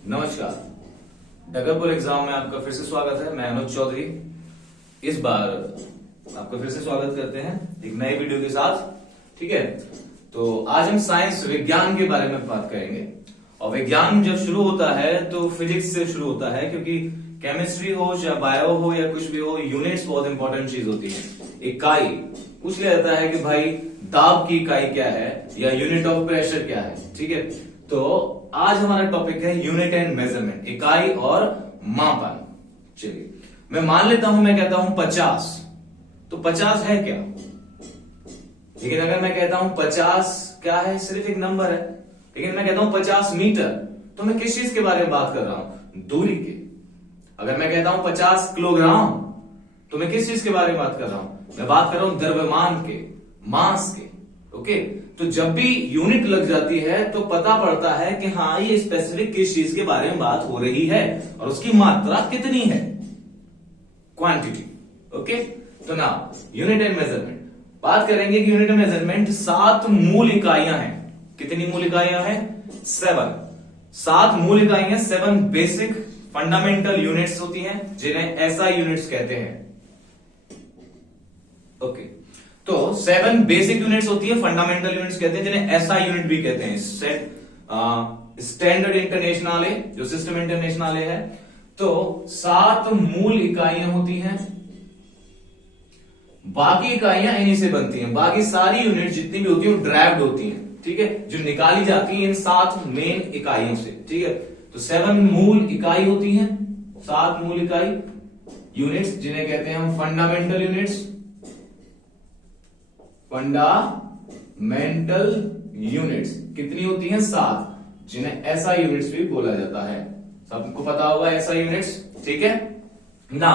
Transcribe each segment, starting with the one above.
नमस्कार। डगरपुर एग्जाम में आपका फिर से स्वागत है। मैं अनुज चौधरी इस बार आपका फिर से स्वागत करते हैं एक नए वीडियो के साथ। ठीक है, तो आज हम साइंस विज्ञान के बारे में बात करेंगे। और विज्ञान जब शुरू होता है तो फिजिक्स से शुरू होता है, क्योंकि केमिस्ट्री हो या बायो हो या कुछ भी हो, यूनिट्स बहुत इंपॉर्टेंट चीज होती है। इकाई पूछ लिया जाता है कि भाई दाब की इकाई क्या है या यूनिट ऑफ प्रेशर क्या है। ठीक है, तो आज हमारा टॉपिक है यूनिट एंड मेजरमेंट, इकाई और मापन। चलिए, मैं मान लेता हूं, मैं कहता हूं 50, तो 50 है क्या? लेकिन अगर मैं कहता हूं 50 क्या है, सिर्फ एक नंबर है। लेकिन मैं कहता हूं 50 मीटर, तो मैं किस चीज के बारे में बात कर रहा हूं? दूरी के। अगर मैं कहता हूं 50 किलोग्राम, तो मैं किस चीज के बारे में बात कर रहा हूं? मैं बात कर रहा हूं द्रव्यमान के, मास के। ओके, तो जब भी यूनिट लग जाती है तो पता पड़ता है कि हाँ, ये स्पेसिफिक किस चीज के बारे में बात हो रही है और उसकी मात्रा कितनी है, क्वांटिटी। ओके, तो ना यूनिट एंड मेजरमेंट बात करेंगे कि यूनिट एंड मेजरमेंट 7 मूल इकाइयां हैं। कितनी मूल इकाइयां हैं? 7 मूल इकाइयां, 7 बेसिक फंडामेंटल यूनिट्स होती हैं, जिन्हें एसआई यूनिट्स कहते हैं। ओके, तो 7 बेसिक यूनिट्स होती है, फंडामेंटल यूनिट्स कहते हैं, जिन्हें एसआई यूनिट भी कहते हैं। स्टैंडर्ड इंटरनेशनल जो सिस्टम इंटरनेशनल है। तो 7 मूल इकाइयां होती हैं, बाकी इकाइयां इन्हीं से बनती हैं। बाकी सारी यूनिट जितनी भी होती है वो ड्राइव्ड होती हैं। ठीक है, जो निकाली जाती है इन 7 मेन इकाइयों से। ठीक है, तो 7 मूल इकाई होती हैं, 7 मूल इकाई यूनिट्स, जिन्हें कहते हैं हम फंडामेंटल यूनिट्स। फंडामेंटल यूनिट्स कितनी होती हैं? 7, जिन्हें ऐसा यूनिट्स भी बोला जाता है। सबको पता होगा ऐसा यूनिट्स। ठीक है ना,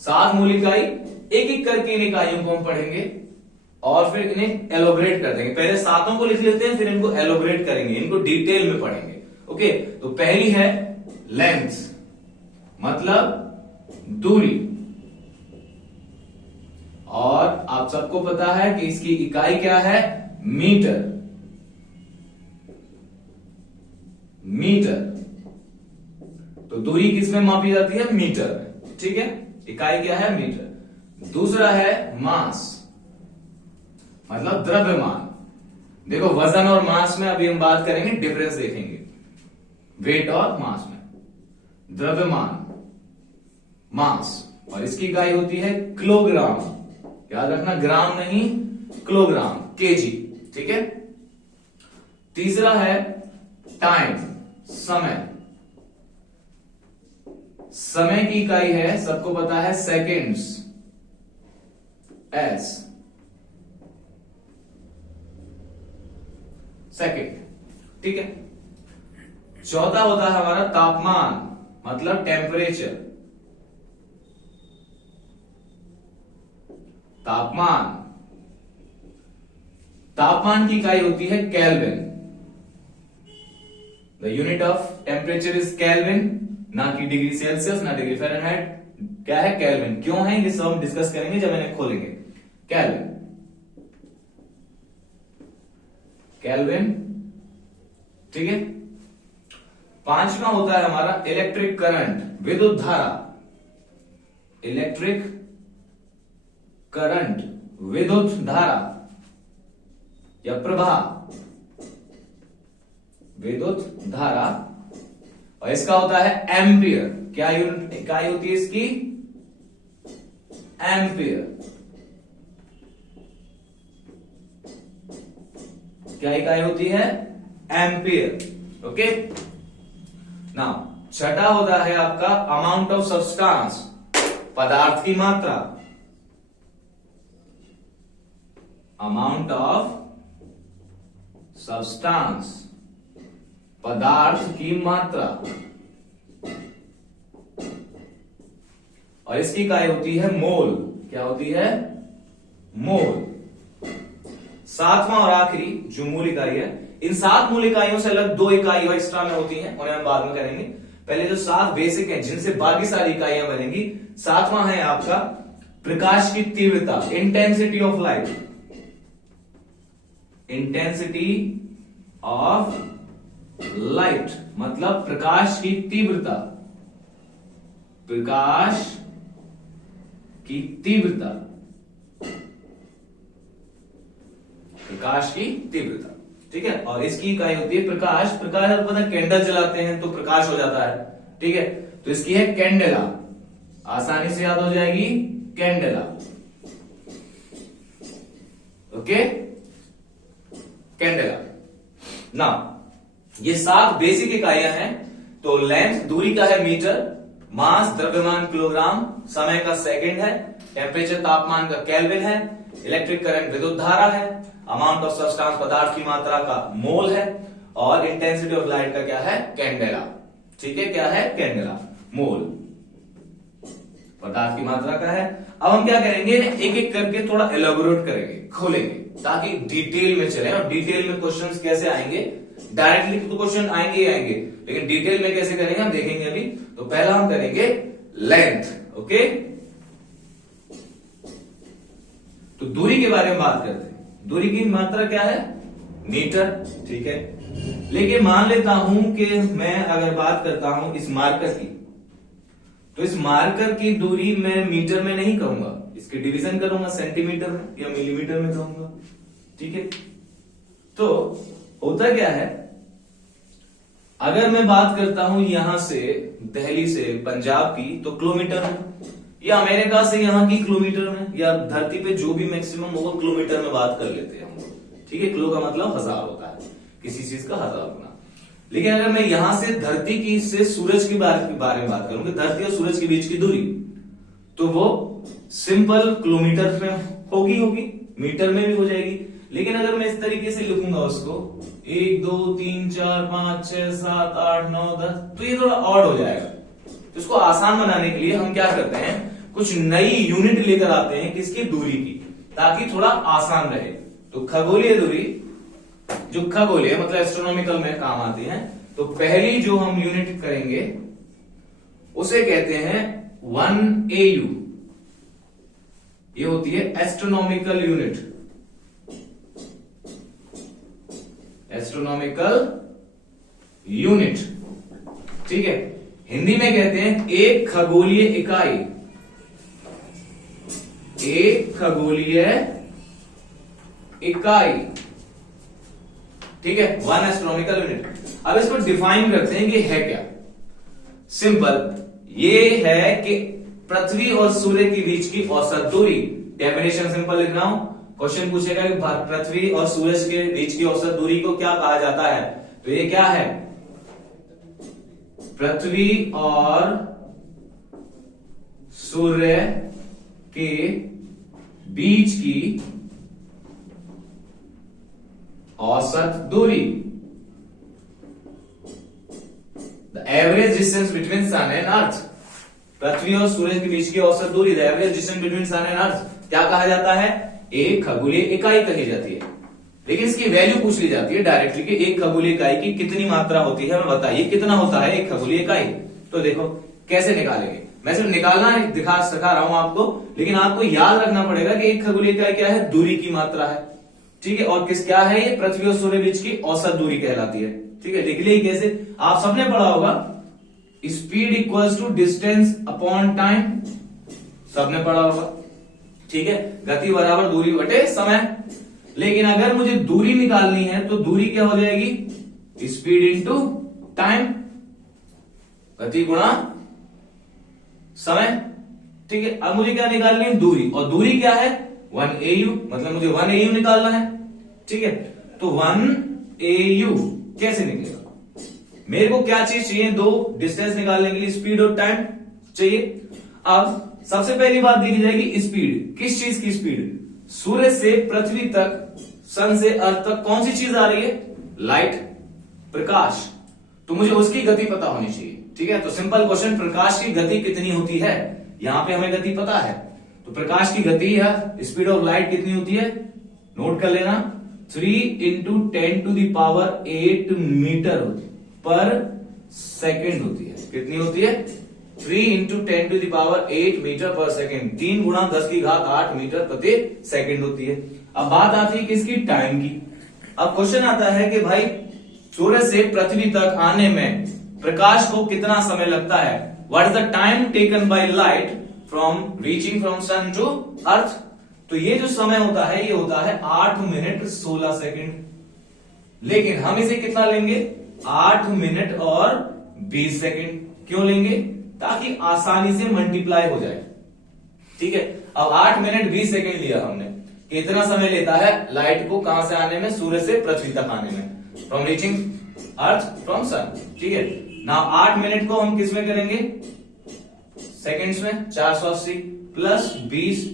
7 मूल इकाई, एक एक करके इन इकाइयों को हम पढ़ेंगे और फिर इन्हें एलोबरेट कर देंगे। पहले 7 को लिख लेते हैं, फिर इनको एलोबरेट करेंगे, इनको डिटेल में पढ़ेंगे। ओके, तो पहली है लेंथ, मतलब दूरी। और आप सबको पता है कि इसकी इकाई क्या है? मीटर। मीटर, तो दूरी किसमें मापी जाती है? मीटर में। ठीक है, इकाई क्या है? मीटर। दूसरा है मास, मतलब द्रव्यमान। देखो, वजन और मास में अभी हम बात करेंगे, डिफरेंस देखेंगे वेट और मास में। द्रव्यमान, मास, और इसकी इकाई होती है किलोग्राम। याद रखना, ग्राम नहीं, किलोग्राम, केजी। ठीक है, तीसरा है टाइम, समय। समय की इकाई है, सबको पता है, सेकेंड्स, एस, सेकेंड। ठीक है, चौथा होता है हमारा तापमान, मतलब टेम्परेचर। तापमान, तापमान की इकाई होती है kelvin. The unit of temperature is kelvin, ना कि डिग्री सेल्सियस, ना डिग्री फ़ारेनहाइट। क्या है? केल्विन। क्यों है ये सब हम डिस्कस करेंगे जब इन्हें खोलेंगे। Kelvin, kelvin. ठीक है, पांचवा होता है हमारा इलेक्ट्रिक करंट, विद्युत धारा। इलेक्ट्रिक करंट, विद्युत धारा या प्रवाह, विद्युत धारा। और इसका होता है एम्पियर। क्या यूनिट इकाई होती है इसकी? एम्पियर। क्या इकाई होती है? एम्पियर। ओके, नाउ छठा होता है आपका अमाउंट ऑफ सब्सटेंस, पदार्थ की मात्रा। अमाउंट ऑफ सब्सटेंस, पदार्थ की मात्रा। और इसकी इकाई होती है मोल। क्या होती है? मोल। 7वां और आखिरी जो मूल इकाई है, इन 7 मूल इकाइयों से अलग 2 इकाई एक्स्ट्रा में होती हैं, उन्हें हम बाद में करेंगे। पहले जो 7 बेसिक हैं, जिनसे बाकी सारी इकाइयां बनेंगी। 7वां है आपका प्रकाश की तीव्रता, intensity of light. Intensity of light मतलब प्रकाश की तीव्रता, प्रकाश की तीव्रता, प्रकाश की तीव्रता, ठीक है। और इसकी इकाई होती है प्रकाश। प्रकाश आपको पता है कैंडल जलाते हैं तो प्रकाश हो जाता है, ठीक है। तो इसकी है कैंडेला, आसानी से याद हो जाएगी कैंडेला, ओके, कैंडेला ना। ये 7 बेसिक इकाइयां हैं। तो लेंथ दूरी का है मीटर, मास द्रव्यमान किलोग्राम, समय का सेकंड है, टेम्परेचर तापमान का केल्विन है, इलेक्ट्रिक करंट विद्युत धारा है, अमाउंट ऑफ सब्सटेंस पदार्थ की मात्रा का मोल है, और इंटेंसिटी ऑफ लाइट का क्या है कैंडेला, ठीक है। क्या है कैंडेला, मोल पदार्थ की मात्रा का है। अब हम क्या करेंगे, एक एक करके थोड़ा एलोबोरेट करेंगे, खोलेंगे, ताकि डिटेल में चले। और डिटेल में क्वेश्चंस कैसे आएंगे, डायरेक्टली तो क्वेश्चन आएंगे ही आएंगे, लेकिन डिटेल में कैसे करेंगे हम देखेंगे अभी। तो पहला हम करेंगे लेंथ, ओके। तो दूरी के बारे में बात करते हैं। दूरी की मात्रा क्या है, मीटर, ठीक है। लेकिन मान लेता हूं कि मैं अगर बात करता हूं इस मार्कर की, तो इस मार्कर की दूरी मैं मीटर में नहीं कहूंगा, इसकी डिवीजन करूंगा सेंटीमीटर में या मिलीमीटर में कहूंगा, ठीक है। तो होता क्या है, अगर मैं बात करता हूं यहां से दिल्ली से पंजाब की तो किलोमीटर में, या अमेरिका से यहां की किलोमीटर में, या धरती पे जो भी मैक्सिमम होगा किलोमीटर में बात कर लेते हैं हम लोग, ठीक है। किलो का मतलब 1000 होता है, किसी चीज का 1000 गुना। लेकिन अगर मैं यहां से धरती की से सूरज के बारे में बात करूंगी, धरती और सूरज के बीच की दूरी, तो वो सिंपल किलोमीटर में होगी, मीटर में भी हो जाएगी। लेकिन अगर मैं इस तरीके से लिखूंगा उसको 1 2 3 4 5 6 7 8 9 10, तो ये थोड़ा ऑड हो जाएगा। तो इसको आसान बनाने के लिए हम क्या करते हैं, कुछ नई यूनिट लेकर आते हैं किसकी, दूरी की, ताकि थोड़ा आसान रहे। तो खगोलीय दूरी, जो खगोलीय मतलब एस्ट्रोनॉमिकल में काम आती है, तो पहली जो हम यूनिट करेंगे उसे कहते हैं 1 AU। ये होती है एस्ट्रोनॉमिकल यूनिट, एस्ट्रोनॉमिकल यूनिट, ठीक है। हिंदी में कहते हैं एक खगोलीय इकाई, एक खगोलीय इकाई, ठीक है, 1 एस्ट्रोनॉमिकल यूनिट। अब इसको डिफाइन करते हैं कि है क्या। सिंपल, ये है कि पृथ्वी और सूर्य के बीच की औसत दूरी। डेफिनेशन सिंपल लिख रहा हूं, क्वेश्चन पूछेगा कि पृथ्वी और सूरज के बीच की औसत दूरी को क्या कहा जाता है, तो ये क्या है, पृथ्वी और सूर्य के बीच की औसत दूरी, the average distance between sun and earth. पृथ्वी और सूरज के बीच की औसत दूरी, the average distance between sun and earth, क्या कहा जाता है, एक खगोलीय इकाई कही जाती है। लेकिन इसकी वैल्यू पूछ ली जाती है डायरेक्टली कि एक खगोलीय इकाई की कितनी मात्रा होती है, हमें बताइए कितना होता है एक खगोलीय इकाई। तो देखो कैसे निकालेंगे, मैं सिर्फ निकालना सिखा रहा हूं आपको, लेकिन आपको याद रखना पड़ेगा कि एक खगोलीय इकाई क्या है, दूरी की मात्रा है, ठीक है। और किस क्या है, ये पृथ्वी और सूर्य बीच की औसत दूरी कहलाती है, ठीक है। देख लिए कैसे, आप सबने पढ़ा होगा speed equals to distance upon time, सबने पढ़ा होगा, ठीक है। गति बराबर दूरी बटे समय। लेकिन अगर मुझे दूरी निकालनी है तो दूरी क्या हो जाएगी, स्पीड इंटू टाइम, गति गुणा समय, ठीक है। अब मुझे क्या निकालनी है, दूरी, और दूरी क्या है 1 AU, मतलब मुझे 1 AU निकालना है, ठीक है। तो 1 AU कैसे निकलेगा, मेरे को क्या चीज चाहिए, दो डिस्टेंस निकालने के लिए स्पीड और टाइम चाहिए। अब सबसे पहली बात देखी जाएगी स्पीड, किस चीज की स्पीड, सूर्य से पृथ्वी तक, सन से अर्थ तक कौन सी चीज आ रही है, लाइट, प्रकाश, तो मुझे उसकी गति पता होनी चाहिए, ठीक है। तो सिंपल क्वेश्चन, प्रकाश की गति कितनी होती है, यहां पे हमें गति पता है, तो प्रकाश की गति या स्पीड ऑफ लाइट कितनी होती है, नोट कर लेना, 3 × 10⁸ मीटर पर सेकेंड होती है। कितनी होती है, 3 × 10⁸ मीटर पर सेकेंड, 3 × 10⁸ मीटर प्रति सेकेंड होती है। अब बात आती है किसकी, टाइम की। अब क्वेश्चन आता है कि भाई सूर्य से पृथ्वी तक आने में प्रकाश को कितना समय लगता है? What is the time taken by light from reaching from sun to earth? तो ये जो समय होता है ये होता है 8 मिनट 16 सेकंड। लेकिन हम इसे कितना लेंगे? 8 मिनट और 20 सेकंड। क्यों लेंगे? ताकि आसानी से मल्टीप्लाई हो जाए। ठीक है, अब 8 मिनट 20 सेकंड लिया हमने। कितना समय लेता है लाइट को कहां से आने में? सूर्य से पृथ्वी तक आने में, from reaching earth from sun. ठीक है ना, 8 मिनट को हम किस में करेंगे? सेकंड्स में। 480 प्लस 20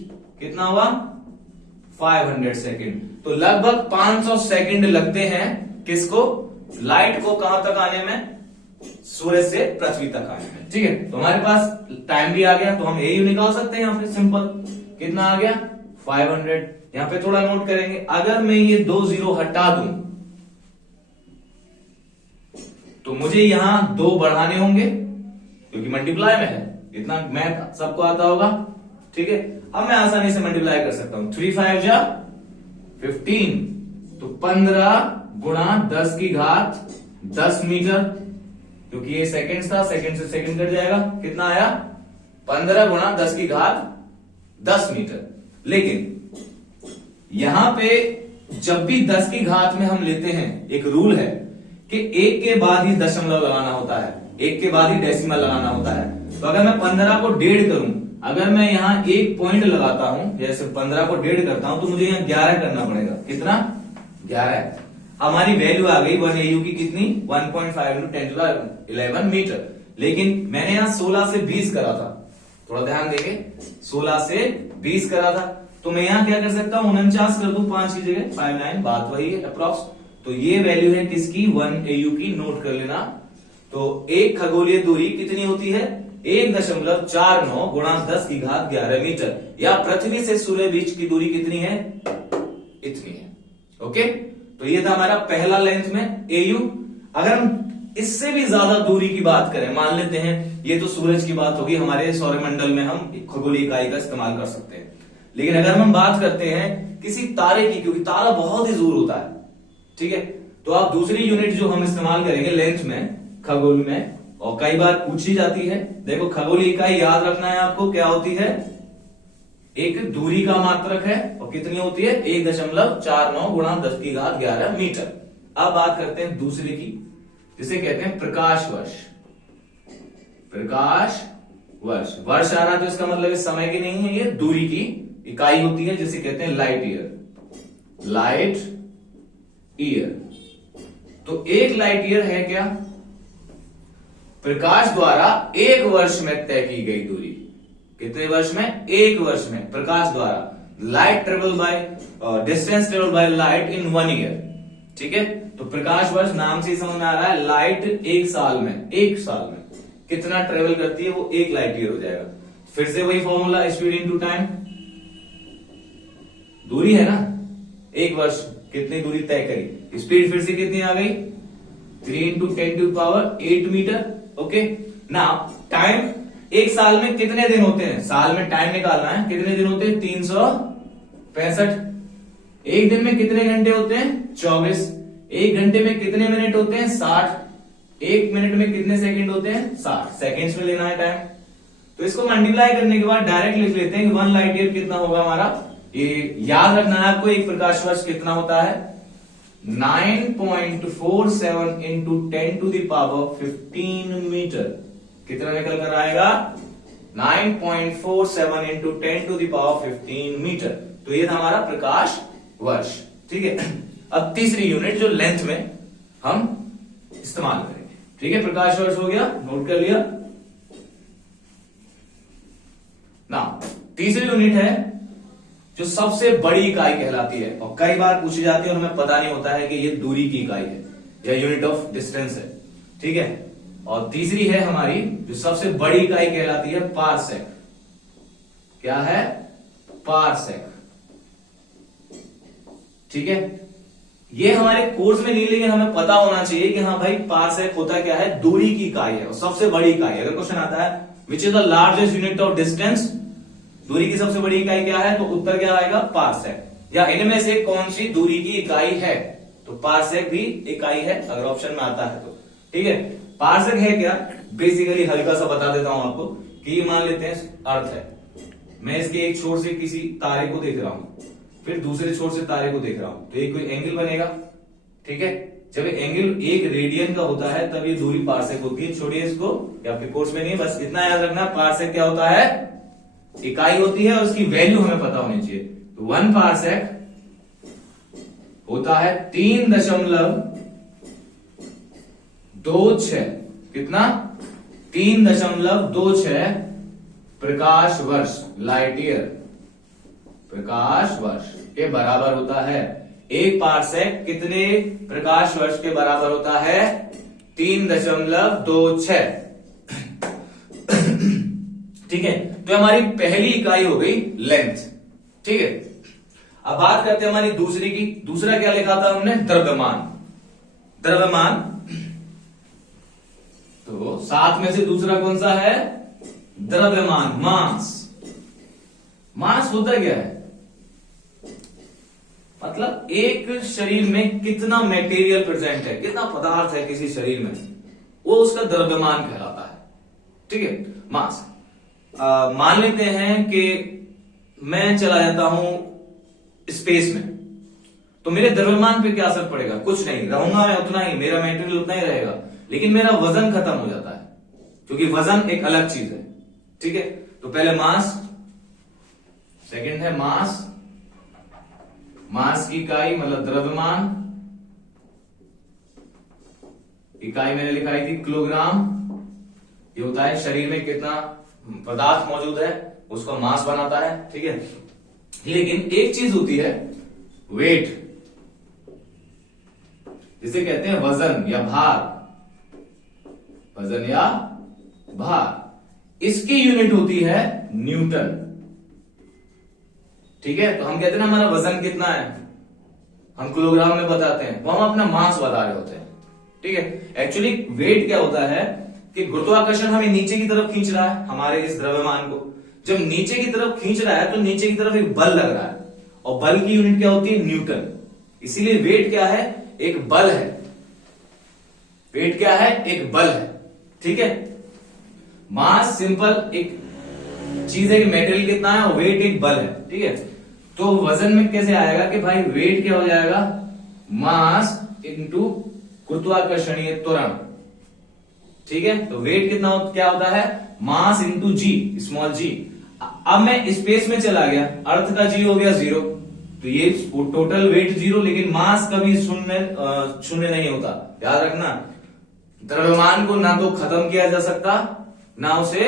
कितना हुआ? 500 सेकंड। तो लगभग 500 सेकंड लगते हैं किसको? लाइट को कहां तक आने में? सूर्य से पृथ्वी तक आने में। ठीक है, तो हमारे पास टाइम भी आ गया, तो हम एयू निकाल सकते हैं यहां पे सिंपल। कितना आ गया? 500। यहां पे थोड़ा नोट करेंगे, अगर मैं ये 2 जीरो हटा दूं तो मुझे यहां 2 बढ़ाने होंगे क्योंकि मल्टीप्लाई में है। इतना मैथ सबको आता होगा। ठीक है, अब मैं आसानी से मल्टीप्लाई कर सकता हूं। 3 5 जा 15, तो 15 गुणा 10 की घात 10 मीटर, क्योंकि ये सेकंड था, सेकंड से सेकंड कट जाएगा। कितना आया? 15 गुणा 10 की घात 10 मीटर। लेकिन यहां पे जब भी 10 की घात में हम लेते हैं, एक रूल है कि 1 के बाद ही दशमलव लगाना होता है, 1 के बाद ही डेसिमल लगाना होता है। तो अगर मैं 15 को 1.5 करूं, अगर मैं यहां 1 पॉइंट लगाता हूं, जैसे 15 को 1.5 करता हूं, तो मुझे यहां 11 करना पड़ेगा। कितना? 11। हमारी वैल्यू आ गई 1 AU की कितनी? 1.5 × 10⁻11 मीटर। लेकिन मैंने यहां 16 से 20 करा था, थोड़ा ध्यान देंगे, 16 से 20 करा था। तो मैं यहां क्या कर सकता हूं? 49 कर दूं 5 की जगह, 59, बात वही है अप्रॉक्स। तो ये वैल्यू है किसकी? 1 AU की, नोट कर लेना। तो एक खगोलीय दूरी कितनी होती है? 1.49 गुणा 10 की घात 11 मीटर, या पृथ्वी से सूर्य बीच की दूरी कितनी है? इतनी है। ओके, तो ये था हमारा पहला लेंथ में AU। अगर हम इससे भी ज्यादा दूरी की बात करें, मान लेते हैं ये तो सूरज की बात होगी, हमारे सौरमंडल में हम खगोलीय इकाई का इस्तेमाल कर सकते हैं। लेकिन अगर हम बात करते हैं किसी तारे की, क्योंकि तारा बहुत ही दूर होता है, ठीक है, तो आप दूसरी यूनिट जो हम इस्तेमाल करेंगे लेंथ में, खगोल में, और कई बार पूछी जाती है। देखो, खगोलीय इकाई याद रखना है आपको, क्या होती है? एक दूरी का मात्रक है, और कितनी होती है? 1.49 गुणा 10 की घात 11 मीटर। अब बात करते हैं दूसरे की, जिसे कहते हैं प्रकाश वर्ष। प्रकाश वर्ष, वर्ष आ रहा है तो इसका मतलब समय की नहीं है, ये दूरी की इकाई होती है, जिसे कहते हैं लाइट ईयर। Light year. तो 1 लाइट ईयर है क्या? प्रकाश द्वारा 1 वर्ष में तय की गई दूरी। कितने वर्ष में? 1 वर्ष में प्रकाश द्वारा। Light travel by distance travel by light in 1 year. ठीक है, तो प्रकाश वर्ष नाम से समझ में आ रहा है, लाइट 1 साल में, 1 साल में कितना ट्रेवल करती है, वो 1 लाइट ईयर हो जाएगा। फिर से वही फॉर्मूला, स्पीड इनटू टाइम। दूरी है ना, 1 वर्ष कितनी दूरी तय करी, स्पीड फिर से कितनी आ गई? 3 × 10⁸ मीटर। ओके ना, टाइम 1 साल में कितने दिन होते हैं? साल में टाइम निकालना है, कितने दिन होते हैं? 365। 1 दिन में कितने घंटे होते हैं? 24। 1 घंटे में कितने मिनट होते हैं? 60। 1 मिनट में कितने सेकंड होते हैं? 60 सेकंड्स में लेना है टाइम। तो इसको मल्टीप्लाई करने के बाद डायरेक्ट लिख लेते हैं कि 1 लाइट ईयर कितना होगा हमारा। ये याद रखना है आपको, एक प्रकाश वर्ष कितना होता है? 9.47 × 10⁻15 मीटर। कितना निकल कर आएगा? 9.47 × 10⁻15 मीटर। तो ये था हमारा प्रकाश वर्ष। ठीक है, अब तीसरी यूनिट जो लेंथ में हम इस्तेमाल करेंगे। ठीक है, प्रकाश वर्ष हो गया, नोट कर लिया ना। तीसरी यूनिट है जो सबसे बड़ी इकाई कहलाती है, और कई बार पूछी जाती है और हमें पता नहीं होता है कि ये दूरी की इकाई है या यूनिट ऑफ डिस्टेंस है। ठीक है, और तीसरी है हमारी जो सबसे बड़ी इकाई कहलाती है, पारसेक। क्या है? पारसेक। ठीक है, ये हमारे कोर्स में नहीं, लेकिन हमें पता होना चाहिए कि हाँ भाई, पारसेक होता क्या है? दूरी की इकाई है और सबसे बड़ी इकाई है। अगर क्वेश्चन आता है which is the largest unit of distance, दूरी की सबसे बड़ी इकाई क्या है, तो उत्तर क्या आएगा? पारसेक। या इनमें से कौन सी दूरी की इकाई है, तो पार्सेक भी इकाई है अगर ऑप्शन में आता है तो। ठीक है, पार्सेक है क्या, बेसिकली हल्का सा बता देता हूं आपको कि ये मान लेते हैं अर्थ है, मैं इसके एक छोर से किसी तारे को देख रहा हूं, फिर दूसरे छोर से तारे को देख रहा हूं, तो ये कोई एंगल बनेगा। ठीक है, जब एंगल 1 रेडियन का होता है तब ये दूरी पार्सेक होती है। छोड़िए इसको, ये आपके कोर्स में नहीं है, बस इतना याद रखना, पार्सेक क्या होता है, इकाई होती है और उसकी वैल्यू हमें पता होनी चाहिए। तो 1 पार्सेक होता है 3.26, कितना, 3.26 प्रकाश वर्ष, लाइट ईयर, प्रकाश वर्ष के बराबर होता है। एक पार्सेक कितने प्रकाश वर्ष के बराबर होता है, 3.26। ठीक है, तो हमारी पहली इकाई हो गई लेंथ। ठीक है, अब बात करते हैं हमारी दूसरी की। दूसरा क्या लिखा था हमने, द्रव्यमान। द्रव्यमान, तो 7 में से दूसरा कौन सा है, द्रव्यमान, मास। मास होता क्या है, मतलब एक शरीर में कितना मटेरियल प्रेजेंट है, कितना पदार्थ है किसी शरीर में, वो उसका द्रव्यमान कहलाता है। ठीक है, मास। मान लेते हैं कि मैं चला जाता हूं स्पेस में, तो मेरे द्रव्यमान पे क्या असर पड़ेगा, कुछ नहीं, रहूंगा मैं उतना ही, मेरा मटेरियल उतना ही रहेगा, लेकिन मेरा वजन खत्म हो जाता है, क्योंकि वजन एक अलग चीज है। ठीक है, तो पहले मास, सेकंड है मास, मास की इकाई मतलब द्रव्यमान, इकाई मैंने लिखाई थी किलोग्राम, ये होता है शरीर में कितना पदार्थ मौजूद है उसको मास बनाता है। ठीक है, लेकिन एक चीज होती है वेट, जिसे कहते हैं वजन या भार, वजन या भार, इसकी यूनिट होती है न्यूटन। ठीक है, तो हम कहते हैं ना हमारा वजन कितना है, हम किलोग्राम में बताते हैं, वो हम अपना मास बता रहे होते हैं। ठीक है, एक्चुअली वेट क्या होता है कि गुरुत्वाकर्षण हमें नीचे की तरफ खींच रहा है, हमारे इस द्रव्यमान को जब नीचे की तरफ खींच रहा है तो नीचे की तरफ एक बल लग रहा है, और बल की यूनिट क्या होती है, न्यूटन। इसीलिए वेट क्या है, एक बल है, वेट क्या है, एक बल है। ठीक है, मास सिंपल एक चीज है कि मेटेरियल कितना है, और वेट एक बल है। ठीक है, तो वजन में कैसे आएगा कि भाई वेट क्या हो जाएगा, मास इंटू गुरुत्वाकर्षणीय त्वरण। ठीक है, तो वेट कितना क्या होता है, मास इंटू जी, स्मॉल जी। अब मैं स्पेस में चला गया, अर्थ का जी हो गया 0, तो ये टोटल वेट 0, लेकिन मास कभी शून्य नहीं होता, याद रखना। द्रव्यमान को ना तो खत्म किया जा सकता, ना उसे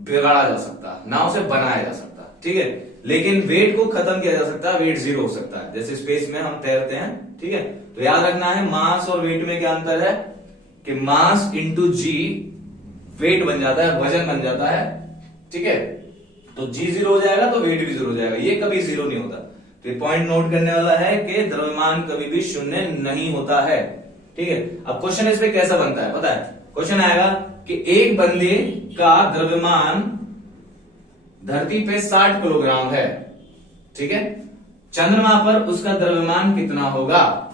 बिगाड़ा जा सकता, ना उसे बनाया जा सकता। ठीक है, लेकिन वेट को खत्म किया जा सकता है, वेट 0 हो सकता है, जैसे स्पेस में हम तैरते हैं। ठीक है, तो याद रखना है मास और वेट में क्या अंतर है कि मास इंटू जी वेट बन जाता है, वजन बन जाता है। ठीक है, तो जी 0 हो जाएगा तो वेट भी 0 हो जाएगा, ये कभी 0 नहीं होता। तो ये पॉइंट नोट करने वाला है कि द्रव्यमान कभी भी शून्य नहीं होता है। ठीक है, अब क्वेश्चन इस पे कैसा बनता है पता है, क्वेश्चन आएगा कि एक बंदे का द्रव्यमान धरती पे 60 किलोग्राम है। ठीक है, चंद्रमा पर उसका द्रव्यमान कितना होगा,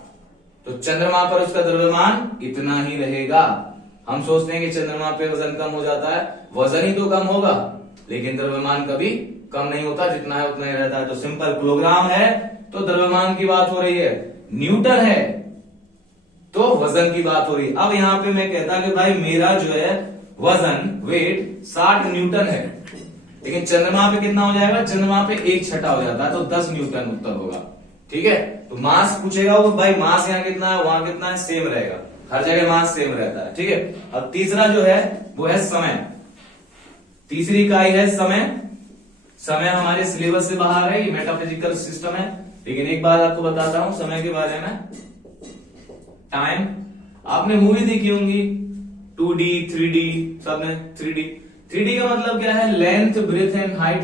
तो चंद्रमा पर उसका द्रव्यमान इतना ही रहेगा। हम सोचते हैं कि चंद्रमा पे वजन कम हो जाता है, वजन ही तो कम होगा, लेकिन द्रव्यमान कभी कम नहीं होता, जितना है उतना ही रहता है। तो सिंपल, किलोग्राम है तो द्रव्यमान की बात हो रही है, न्यूटन है तो वजन की बात हो रही है। अब यहां पे मैं कहता कि भाई मेरा जो है वजन, वेट 60 न्यूटन है, लेकिन चंद्रमा पे कितना हो जाएगा, चंद्रमा पे 1/6 हो जाता है, तो 10 न्यूटन उत्तर होगा। ठीक है, तो मास पूछेगा वो, भाई मास यहाँ कितना है, वहां कितना है, सेम रहेगा, हर जगह मास सेम रहता है। ठीक है, अब तीसरा जो है वो है समय। तीसरी इकाई है समय। समय हमारे सिलेबस से बाहर है, ये मेटाफिजिकल सिस्टम है, लेकिन एक बात आपको बताता हूं समय के बारे में। टाइम, आपने मूवी देखी होंगी 2D 3D, सबने 3D। 3D का मतलब क्या है, लेंथ, ब्रेथ एंड हाइट।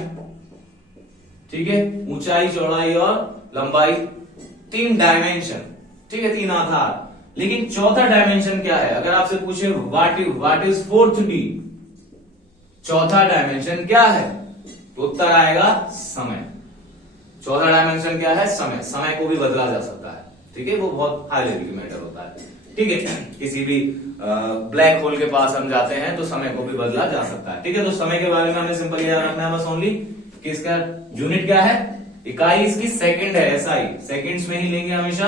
ठीक है, ऊंचाई, चौड़ाई और लंबाई, 3 डायमेंशन। ठीक है, 3 आधार। लेकिन चौथा डायमेंशन क्या है, अगर आपसे पूछे व्हाट इज 4th D, चौथा डायमेंशन क्या है, तो उत्तर आएगा समय। चौथा डायमेंशन क्या है, समय। समय को भी बदला जा सकता है। ठीक है, वो बहुत हाई लेवल की मैटर होता है। ठीक है, किसी भी ब्लैक होल के पास हम जाते हैं तो समय को भी बदला जा सकता है। ठीक है, तो समय के बारे में हमें सिंपल याद रखना है बस ओनली कि इसका यूनिट क्या है, इकाई इसकी सेकंड है, एसआई सेकंड्स में ही लेंगे हमेशा,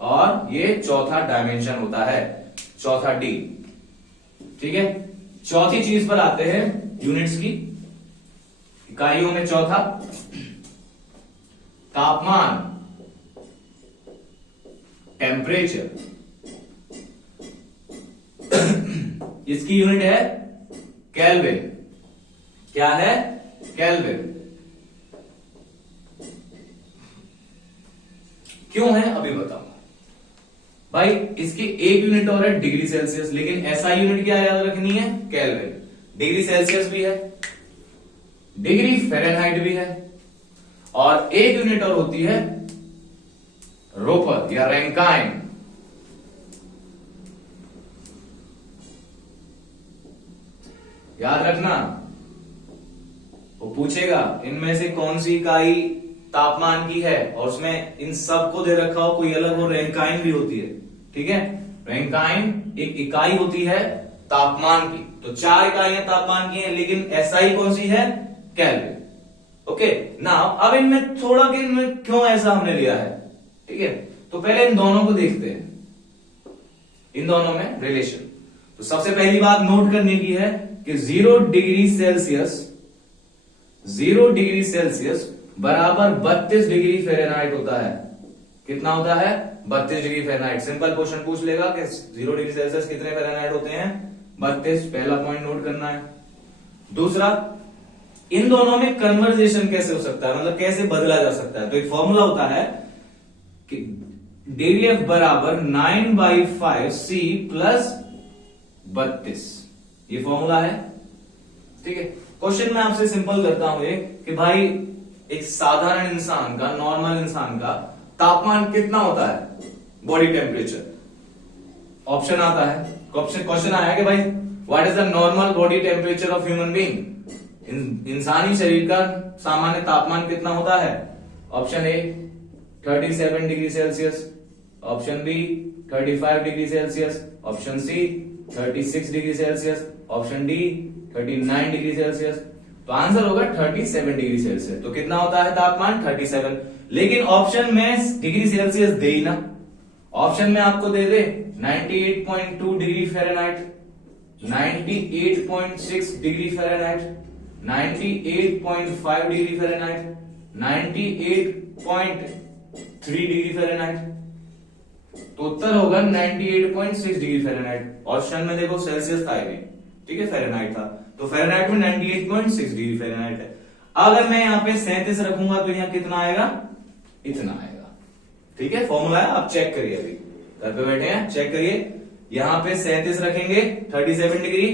और ये चौथा डायमेंशन होता है, चौथा डी। ठीक है, चौथी चीज पर आते हैं यूनिट्स की, इकाइयों में चौथा तापमान, टेम्परेचर, इसकी यूनिट है केल्विन। क्या है, केल्विन। क्यों है अभी बताऊंगा भाई। इसकी एक यूनिट और है डिग्री सेल्सियस, लेकिन एसआई यूनिट क्या याद रखनी है, केल्विन। डिग्री सेल्सियस भी है, डिग्री फ़ारेनहाइट भी है, और एक यूनिट और होती है रोपर या रैंकाइन। याद रखना, वो पूछेगा इनमें से कौन सी इकाई तापमान की है, और उसमें इन सब को दे रखा हो, कोई अलग हो, रैंकाइन भी होती है। ठीक है, रैंकाइन एक इकाई होती है तापमान की। तो 4 इकाइयां तापमान की हैं, लेकिन एसआई कौन सी है, केल्विन। ओके ना, अब इनमें थोड़ा कि इनमें क्यों ऐसा हमने लिया है। ठीक है, तो पहले इन दोनों को देखते हैं, इन दोनों में रिलेशन। तो सबसे पहली बात नोट करने की है कि 0 डिग्री सेल्सियस बराबर 32 डिग्री फ़ारेनहाइट होता है। कितना होता है, 32 डिग्री फ़ारेनहाइट। सिंपल क्वेश्चन पूछ लेगा कि 0 डिग्री सेल्सियस कितने फ़ारेनहाइट होते हैं, 32। पहला पॉइंट नोट करना है। दूसरा, इन दोनों में कन्वर्जेशन कैसे हो सकता है, मतलब कैसे बदला जा सकता है। तो एक फॉर्मूला होता है कि DVF बराबर 9/5C प्लस 32, ये फॉर्मूला है। ठीक है, क्वेश्चन में आपसे सिंपल करता हूं ये कि भाई एक साधारण इंसान का, नॉर्मल इंसान का तापमान कितना होता है, बॉडी टेम्परेचर। ऑप्शन आता है, क्वेश्चन आया कि भाई what is the normal body temperature of human being, इंसानी शरीर का सामान्य तापमान कितना होता है। Option A 37 degree Celsius, option B 35 degree Celsius, option C 36 degree Celsius, option D 39 degree Celsius. तो आंसर होगा 37 डिग्री सेल्सियस। तो कितना होता है तापमान, 37। लेकिन ऑप्शन में डिग्री सेल्सियस दे ही ना, ऑप्शन में आपको दे दे 98.2 degree Fahrenheit, 98.6 degree Fahrenheit, 98.5 degree Fahrenheit, 98.3 degree Fahrenheit. तो उत्तर होगा 98.6 डिग्री फ़ारेनहाइट। ऑप्शन में देखो सेल्सियस था ही, ठीक है, फ़ारेनहाइट था, तो फ़ारेनहाइट में 98.6 डिग्री फ़ारेनहाइट है। अगर मैं यहाँ पे 37 रखूंगा तो यहाँ कितना आएगा, इतना आएगा। ठीक है, फॉर्मूला है, आप चेक करिए, अभी घर पे बैठे हैं, चेक करिए। यहाँ पे 37 रखेंगे 37 डिग्री,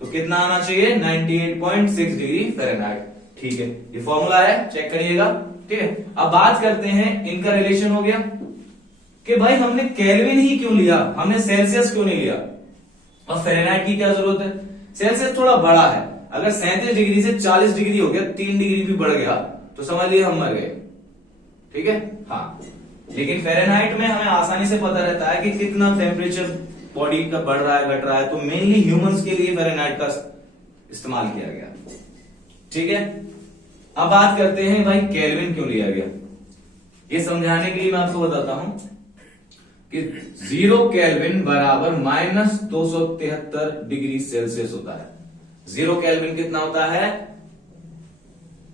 तो कितना आना चाहिए, 98.6 डिग्री फ़ारेनहाइट। ठीक है, ये फॉर्मूला है, चेक करिएगा। ठीक है, अब बात करते हैं, इनका रिलेशन हो गया कि भाई हमने केल्विन ही क्यों लिया, हमने सेल्सियस क्यों नहीं लिया, और फ़ारेनहाइट की क्या जरूरत है। सेल्सियस थोड़ा बड़ा है, अगर 37 डिग्री से 40 डिग्री हो गया, 3 डिग्री भी बढ़ गया तो समझ लिए हम मर गए। ठीक है, हाँ, लेकिन फ़ारेनहाइट में हमें आसानी से पता रहता है कि कितना टेम्परेचर बॉडी का बढ़ रहा है, घट रहा है, तो मेनली ह्यूमंस के लिए फ़ारेनहाइट का इस्तेमाल किया गया। ठीक है, अब बात करते हैं भाई केल्विन क्यों लिया गया। ये समझाने के लिए मैं आपको बताता हूं कि 0 केल्विन बराबर -273 डिग्री सेल्सियस होता है। 0 केल्विन कितना होता है,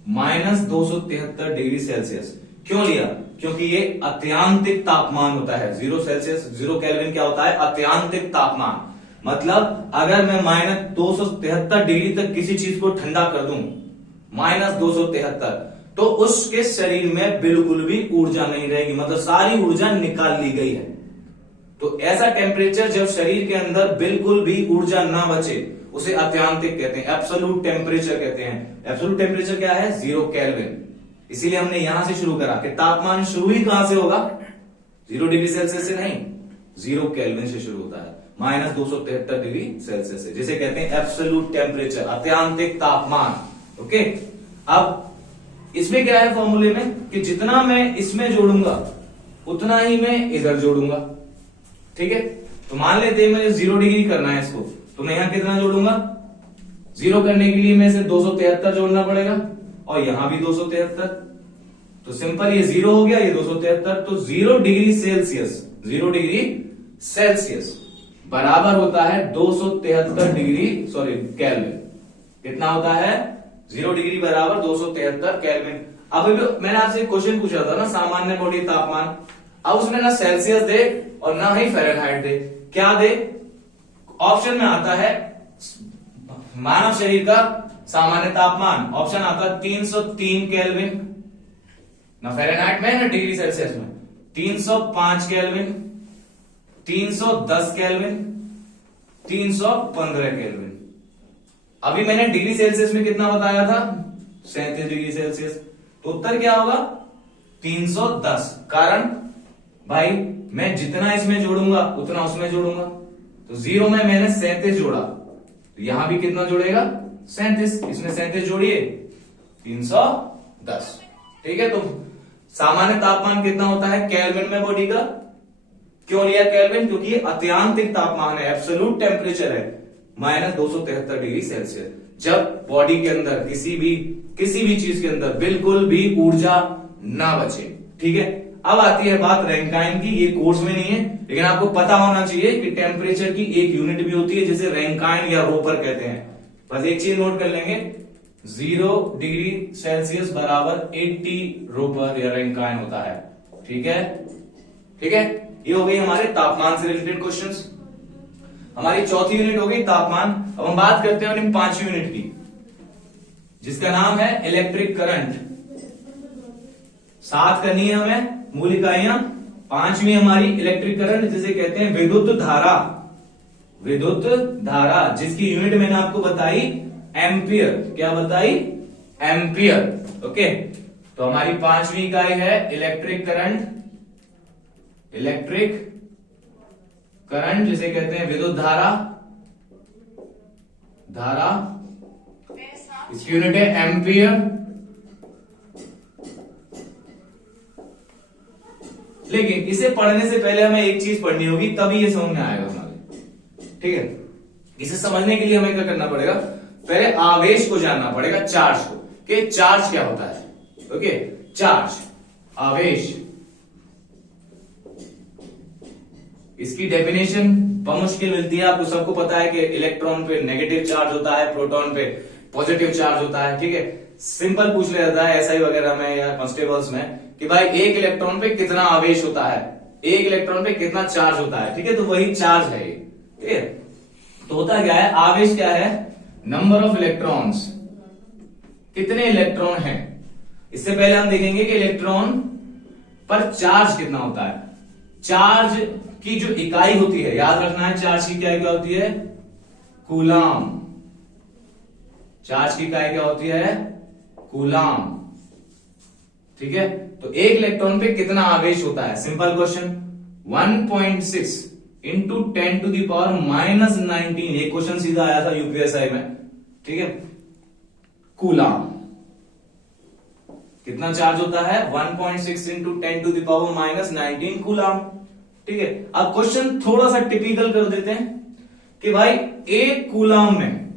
-273 डिग्री सेल्सियस। क्यों लिया, क्योंकि ये अत्यांतिक तापमान होता है। 0 केल्विन क्या होता है, अत्यांतिक तापमान। मतलब अगर मैं -273 डिग्री तक किसी चीज को ठंडा कर दूं, -273, तो उसके शरीर में बिल्कुल भी ऊर्जा नहीं रहेगी, मतलब सारी ऊर्जा निकाल ली गई है। तो ऐसा टेम्परेचर जब शरीर के अंदर बिल्कुल भी ऊर्जा ना बचे, उसे अत्यांतिक कहते हैं, एब्सोल्यूट टेम्परेचर कहते हैं। एब्सोल्यूट टेम्परेचर क्या है, 0 केल्विन। इसीलिए हमने यहां से शुरू करा कि तापमान शुरू ही कहां से होगा, 0 डिग्री सेल्सियस से नहीं, 0 केल्विन से शुरू होता है, -273 डिग्री सेल्सियस से, जिसे कहते हैं एब्सोल्यूट टेम्परेचर, अत्यांतिक तापमान। ओके, अब इसमें क्या है फॉर्मूले में कि जितना मैं इसमें जोड़ूंगा उतना ही मैं इधर जोड़ूंगा। ठीक है, तो मान लेते हैं मुझे 0 डिग्री करना है इसको, तो मैं यहां कितना जोड़ूंगा, 0 करने के लिए मैं इसे 273 जोड़ना पड़ेगा और यहां भी 273। तो सिंपल ये 0 हो गया, ये 273, तो 0 डिग्री सेल्सियस, 0 डिग्री सेल्सियस बराबर होता है 273 डिग्री सॉरी केल्विन। कितना होता है, 0 डिग्री बराबर 273 केल्विन। अब मैंने आपसे क्वेश्चन पूछा था ना, सामान्य बॉडी तापमान, अब उसमें ना सेल्सियस दे और ना ही फ़ारेनहाइट दे, क्या दे, ऑप्शन में आता है मानव शरीर का सामान्य तापमान, ऑप्शन आता है 303 केल्विन, ना फ़ारेनहाइट में ना डिग्री सेल्सियस में, 305 केल्विन, 310 केल्विन, 315 केल्विन। अभी मैंने डिग्री सेल्सियस में कितना बताया था, 37 डिग्री सेल्सियस, तो उत्तर क्या होगा 310। कारण भाई मैं जितना इसमें जोड़ूंगा उतना उसमें जोड़ूंगा, तो 0 में मैंने 37 जोड़ा, तो यहां भी कितना जोड़ेगा 37, इसमें 37 जोड़िए 310। ठीक है, तो सामान्य तापमान कितना होता है केल्विन में बॉडी का, क्यों लिया केल्विन, क्योंकि ये अत्यांतिक तापमान है, एब्सोल्यूट टेम्परेचर है -273 डिग्री सेल्सियस। जब बॉडी के अंदर किसी भी चीज के अंदर बिल्कुल भी ऊर्जा ना बचे। ठीक है, अब आती है बात रैंकाइन की, ये कोर्स में नहीं है लेकिन आपको पता होना चाहिए कि टेम्परेचर की एक यूनिट भी होती है जिसे रैंकाइन या रोपर कहते हैं। बस एक चीज नोट कर लेंगे, 0 डिग्री सेल्सियस बराबर 80 रोपर या रैंकाइन होता है। ठीक है, ठीक है, ये हो गई हमारे तापमान से रिलेटेड क्वेश्चंस। हमारी चौथी यूनिट हो गई तापमान। अब हम बात करते हैं इन 5 यूनिट की, जिसका नाम है इलेक्ट्रिक करंट। 7 करनी है हमें मूल इकाइयां, 5वीं हमारी इलेक्ट्रिक करंट, जिसे कहते हैं विद्युत धारा। विद्युत धारा जिसकी यूनिट मैंने आपको बताई एम्पियर, क्या बताई, एम्पियर। ओके, तो हमारी 5वीं इकाई है इलेक्ट्रिक करंट। इलेक्ट्रिक करंट जिसे कहते हैं विद्युत धारा, धारा इसकी यूनिट है एम्पियर। लेकिन इसे पढ़ने से पहले हमें एक चीज पढ़नी होगी, तभी ये समझ में आएगा हमारे। ठीक है, इसे समझने के लिए हमें क्या करना पड़ेगा, पहले आवेश को जानना पड़ेगा, चार्ज को, कि चार्ज क्या होता है। ओके, चार्ज, आवेश, इसकी डेफिनेशन बहुत मुश्किल मिलती है, आपको सबको पता है कि इलेक्ट्रॉन पे नेगेटिव चार्ज होता है, प्रोटॉन पे पॉजिटिव चार्ज होता है। ठीक है, सिंपल पूछ लिया जाता है एसआई वगैरह में या कांस्टेबल्स में कि भाई एक इलेक्ट्रॉन पे कितना आवेश होता है, एक इलेक्ट्रॉन पे कितना चार्ज होता है। ठीक है, तो वही चार्ज है ये। ठीक है, तो होता क्या है, आवेश क्या है, नंबर ऑफ इलेक्ट्रॉन्स, कितने इलेक्ट्रॉन हैं। इससे पहले हम देखेंगे कि इलेक्ट्रॉन पर चार्ज कितना होता है। चार्ज की जो इकाई होती है, याद रखना है, चार्ज की क्या इकाई होती है, कूलाम। चार्ज की इकाई क्या होती है, कूलाम। ठीक है, तो एक इलेक्ट्रॉन पे कितना आवेश होता है, सिंपल क्वेश्चन, 1.6 इंटू 10⁻⁻19। एक क्वेश्चन सीधा आया था यूपीएसआई में। ठीक है, कूलाम कितना चार्ज होता है, 1.6 इंटू 10⁻⁻19 कूलाम। ठीक है, अब क्वेश्चन थोड़ा सा टिपिकल कर देते हैं कि भाई एक कूलाम में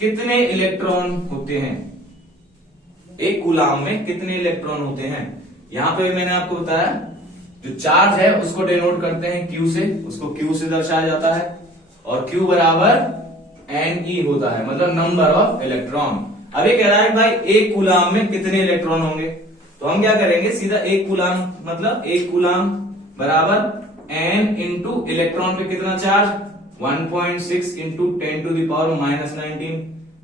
कितने इलेक्ट्रॉन होते हैं, एक कूलाम में कितने इलेक्ट्रॉन होते हैं। यहां पे मैंने आपको बताया जो चार्ज है उसको डिनोट करते हैं Q से, उसको Q से दर्शाया जाता है, और Q बराबर Ne होता है, मतलब नंबर ऑफ इलेक्ट्रॉन। अब ये कह रहा है भाई एक कूलाम में कितने इलेक्ट्रॉन होंगे, तो हम क्या करेंगे, सीधा एक कूलाम मतलब एक कूलाम बराबर N इंटू इलेक्ट्रॉन पे कितना चार्ज, 1.6 इंटू 10⁻⁻19,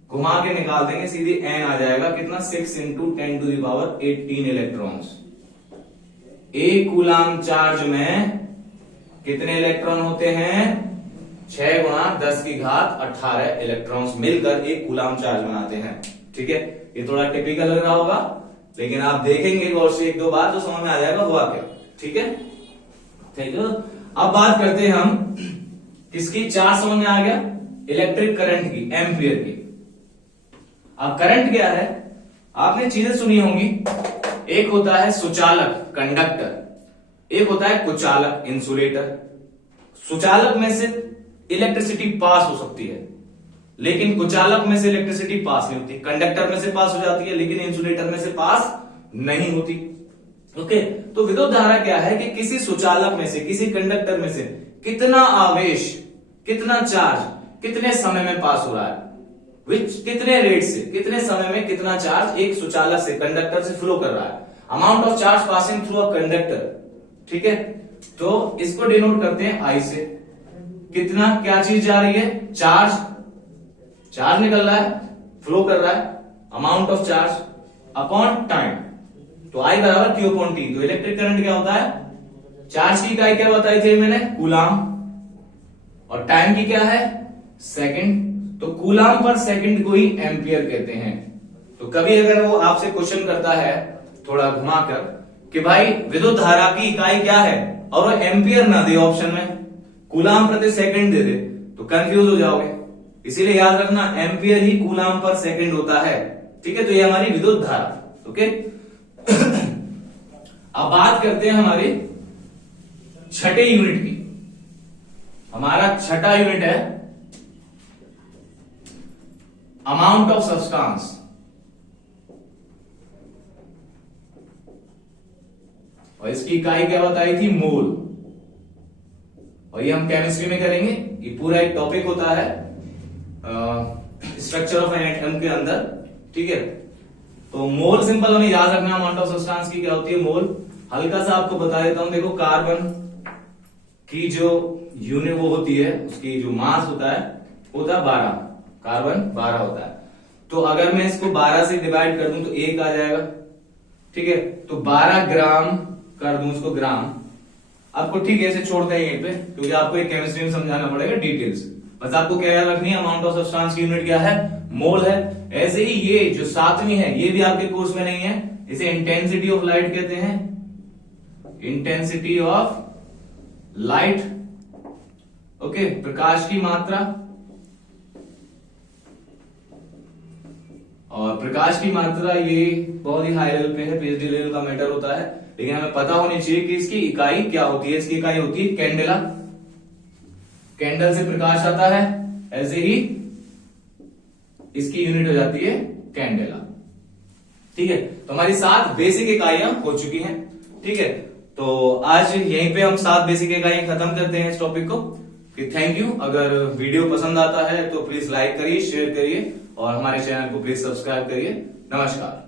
घुमा के निकाल देंगे, सीधे N आ जाएगा कितना, 6 इंटू 10⁻18 इलेक्ट्रॉन्स। एक कूलाम चार्ज में कितने इलेक्ट्रॉन होते हैं, 6 × 10⁻18 इलेक्ट्रॉन्स मिलकर एक कूलाम चार्ज बनाते हैं। ठीक है, ये थोड़ा टिपिकल लग रहा होगा, लेकिन आप देखेंगे गौर से 1-2 बार तो समझ में आ जाएगा हुआ क्या। ठीक है, ठीक है, अब बात करते हैं हम किसकी, चार्ज समझ में आ गया, इलेक्ट्रिक करंट की, एम्पियर की। अब करंट क्या है, आपने चीजें सुनी होंगी, एक होता है सुचालक, कंडक्टर, एक होता है कुचालक, इंसुलेटर। सुचालक में से इलेक्ट्रिसिटी पास हो सकती है, लेकिन कुचालक में से इलेक्ट्रिसिटी पास नहीं होती। कंडक्टर में से पास हो जाती है, लेकिन इंसुलेटर में से पास नहीं होती। ओके, तो विद्युत धारा क्या है कि किसी सुचालक में से, किसी कंडक्टर में से कितना आवेश, कितना चार्ज कितने समय में पास हो रहा है, कितने रेट से, कितने समय में कितना चार्ज एक सुचालक से, कंडक्टर से फ्लो कर रहा है। Amount of charge passing through a conductor. ठीक है, तो इसको डिनोट करते हैं आई से। कितना, क्या चीज जा रही है, चार्ज निकल रहा है, फ्लो कर रहा है, amount of charge upon time. तो आई बराबर क्यू अपॉन टी। तो इलेक्ट्रिक करंट क्या होता है, चार्ज की इकाई क्या बताई थी मैंने, कूलाम, और टाइम की क्या है, सेकंड। तो कूलाम पर सेकंड को ही एम्पियर कहते हैं। तो कभी अगर वो आपसे क्वेश्चन करता है थोड़ा घुमाकर कि भाई विद्युत धारा की इकाई क्या है, और वो एम्पियर ना दे ऑप्शन में, कूलाम प्रति सेकंड दे दे, तो कंफ्यूज हो जाओगे। इसीलिए याद रखना, एम्पियर ही कूलाम पर सेकंड होता है। ठीक है, तो ये हमारी विद्युत धारा। ओके अब बात करते हैं हमारे छठे यूनिट की। हमारा छठा यूनिट है अमाउंट ऑफ सब्सटेंस। और इसकी इकाई क्या बताई थी, मोल। और ये हम केमिस्ट्री में करेंगे। ये पूरा एक टॉपिक होता है स्ट्रक्चर ऑफ एन एटम के अंदर। ठीक है, तो मोल सिंपल हमें याद रखना, अमाउंट ऑफ सब्सटेंस की क्या होती है, मोल। हल्का सा आपको बता देता हूं, देखो कार्बन की जो यूनिट वो होती है, उसकी जो मास होता है 12, कार्बन 12 होता है। तो अगर मैं इसको 12 से डिवाइड कर दूं तो 1 आ जाएगा। ठीक है, तो 12 ग्राम कर दूं इसको ग्राम। आपको ठीक है, ऐसे छोड़ते हैं यहीं पे, क्योंकि आपको एक केमिस्ट्री में समझाना पड़ेगा डिटेल्स। बस आपको क्या याद रखनी है, अमाउंट ऑफ सब्सटेंस की यूनिट क्या है, मोल है। ऐसे ही ये जो 7वीं है, ये भी आपके कोर्स में नहीं है, इसे इंटेंसिटी ऑफ लाइट कहते हैं, इंटेंसिटी ऑफ लाइट। ओके, प्रकाश की मात्रा। और प्रकाश की मात्रा ये बहुत ही हाई लेवल पे है, पीएचडी लेवल का मैटर होता है, लेकिन हमें पता होनी चाहिए कि इसकी इकाई क्या होती है। इसकी इकाई होती है कैंडेला। कैंडल से प्रकाश आता है, ऐसे ही इसकी यूनिट हो जाती है कैंडेला। ठीक है, तो हमारी 7 बेसिक इकाइयां हो चुकी हैं। ठीक है, तो आज यहीं पे हम 7 बेसिक इकाइयां खत्म करते हैं इस टॉपिक को। Thank you. अगर वीडियो पसंद आता है तो प्लीज लाइक करिए, शेयर करिए, और हमारे चैनल को प्लीज सब्सक्राइब करिए। नमस्कार।